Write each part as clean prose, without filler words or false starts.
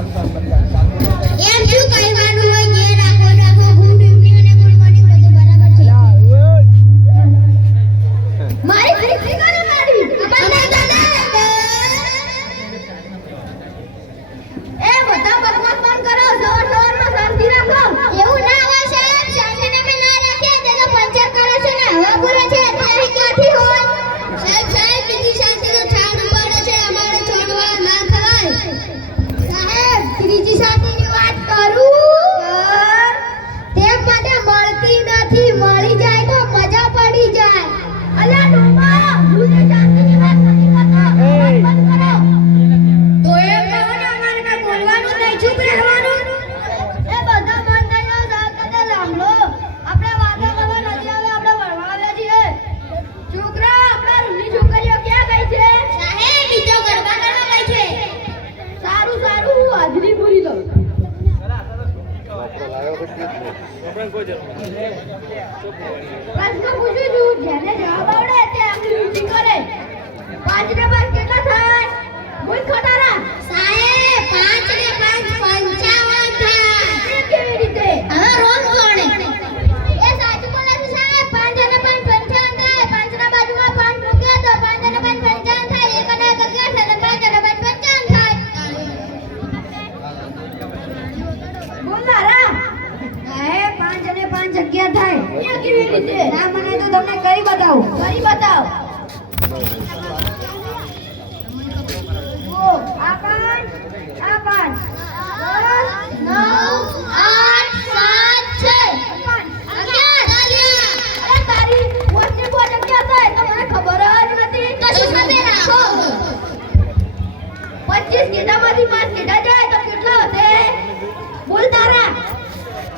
એમ શું કહેવાનું હોય કે રાખો રાખો ગુડ ઇવનિંગ અને ગુડ મોર્નિંગ બધું બરાબર છે મારી ખરી કરો મારી બંને દાદા એ બધા બકવાસ બંધ કરો સવાર સવારમાં શાંતિ રાખો એવું ના હોય સાહેબ શાંતિને મે ના રાખે તે તો પંચર કરે છે ને હવા પૂરે છે ત્યારે ક્યાંથી હોય સાહેબ બીજી શાંતિનો છાડ પડે છે અમારે છોડવા ના થાય સાહેબ ત્રીજી શાંતિની વાત કરું તેમ મને મળતી નથી મળી જાય તો મજા પડી જાય અલ્યા ડોમા ભૂલી શાંતિની વાત નથી કરતો બંધ કરો તો એમ કહો ને અમારે કઈ બોલવાનું નહીં ચૂપ રહેવાનું એ બધા મન થઈને સાથ કદે લાંબલો આપણે વાદા કરવા નથી આવે આપણે વળવાળા છીએ છોકરા આપણા રૂની છોકરીઓ ક્યાં ગઈ છે સાહેબ બીજો ગરબા કરવા ગઈ છે સારું સારું હું હાજરી પૂરી દઉં પ્રશ્ન પૂછું છું જેને જવાબ આવડે તે આપણી રૂચિ કરે 5 ને 5 કેટલા થાય બોલ ખટારા સાહેબ 5 ને 5 55 થાય એ કેવી રીતે હવે રોંગ કોણે એ સાચું બોલે છે સાહેબ 5 અને 5 55 થાય 5 ના બાજુમાં 5 મૂકે તો 5 અને 5 55 થાય એક અને 1 11 અને 5 અને 5 55 થાય બોલ નારા સાહેબ 5 અને 5 11 થાય એ કેવી રીતે ના મને તો તમને કરી બતાવું આ 5 9 8 7 6 તારી વચ્ચે બોલ ક્યાં થાય તો મને ખબર જ નથી કશું સાથે રાખો 25 કીધામાંથી 5 કીધા જાય તો કેટલા હશે બોલ તારા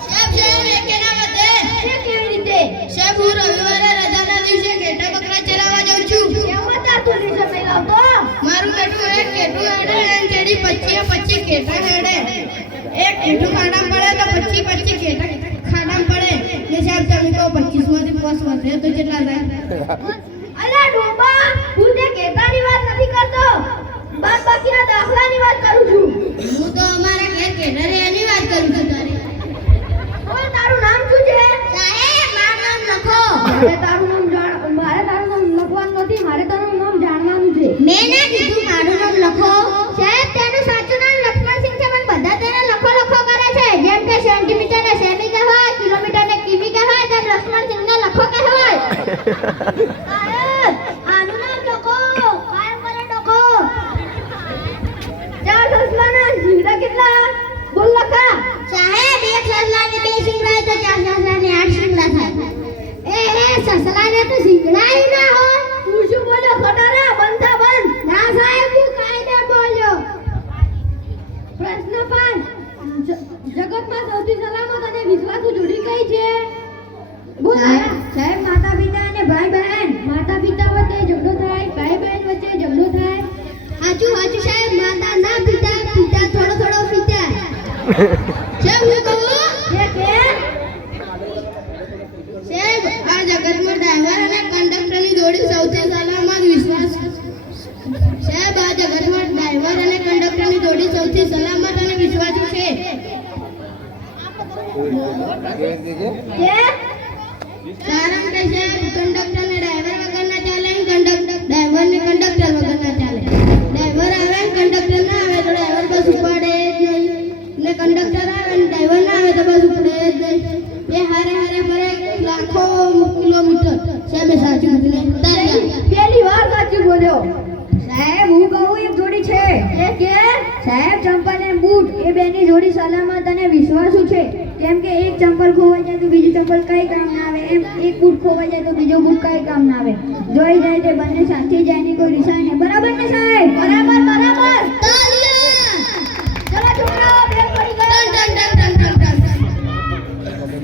સાહેબ એકે ના વધે એ કેવી રીતે સાહેબ હું રવિવારે રજાના દિવસે ઘેટા બકરા ચરાવવા જાઉં છું કેમ તાતું દિવસે નહીં લાવતો મારું બેટું એક ઘેટું હેડે અને જેડી 25 ઘેટા હેડે એક ઘેટું ખાડામ પડે તો 25 ઘેટા ખાડામ પડે ને સાહેબ તમે કહો 25 માંથી 5 વધે તો કેટલા થાય અલા ડોબા હું તે ઘેટાની વાત નથી કરતો બાદ બાકીના દાખલાની વાત કરું છું હું તો અમારા ઘેર ઘેટા રહેવાની વાત કરું છું તારી ઓય તારું નામ શું છે સાહેબ મારું નામ લખો મારે તારું નામ લખવાનું નથી મારે તારું નામ જાણવાનું છે મેં ના કીધું મારું નામ લખો સાહેબ તેનું સાચું નામ લક્ષ્મણસિંહ છે પણ બધા તેને લખો કરે છે જેમ કે સેન્ટીમીટર ને સેમી કહેવાય કિલોમીટર ને કિમી કહેવાય તેમ લક્ષ્મણસિંહ ને લખો કહેવાય સાહેબ આનું નામ લખો કાયમ કરે લખો 4 સસલાના જીવડા કેટલા બોલ લખા સાહેબ એક સસલાને 2 શિંગડા તો 4 સસલાને 8 શિંગડા થાય એ સસલાને તો શિંગડા ના હોય તું શું બોલ્યો ખટારા બંધ ના સાહેબ હું કાયદે બોલ્યો પ્રશ્ન 5 જગતમાં સૌથી સલામત અને વિશ્વાસુ જોડી કઈ છે બોલ સાહેબ માતા પિતા અને ભાઈ બહેન માતા પિતા વચ્ચે ઝઘડો થાય ભાઈ બહેન વચ્ચે ઝઘડો થાય સાચું સાહેબ માતા ના પિતા થોડો પિતા સાહેબ હું કહું કે સાહેબ આ જગતમાં ડ્રાઈવર અને કંડક્ટરની જોડી સૌથી સલામત વિશ્વાસ સાહેબ આ જગતમાં ડ્રાઈવર અને કંડક્ટરની જોડી સૌથી સલામત અને વિશ્વાસુ છે કારણ કે સાહેબ કંડક્ટર ને ડ્રાઈવર વગર ના ચાલે ડ્રાઈવર ને કંડક્ટર વગર ના ચાલે ડ્રાઈવર આવે ને કંડક્ટર ના આવે તો ડ્રાઈવર બસ ઉપાડે જ નહીં ને કંડક્ટર આવે ને ડ્રાઈવર ના આવે તો બસ ઉપડે જ નહીં એ હારે ફરે લાખો કિલોમીટર સાહેબ સાચું પહેલી વાર સાચું બોલ્યો સાહેબ હું કહું એક જોડી છે એ કે સાહેબ ચંપલ અને બૂટ એ બેની જોડી સલામત અને વિશ્વાસુ છે કેમ કે એક ચંપલ ખોવાઈ જાય તો બીજું ચંપલ કઈ કામ ના આવે એમ એક બૂટ ખોવાઈ જાય તો બીજો બૂટ કઈ કામ ના આવે જોઈ જાય તે બંને સાથે જાય ને કોઈ રિસાય ને બરાબર ને સાહેબ બરાબર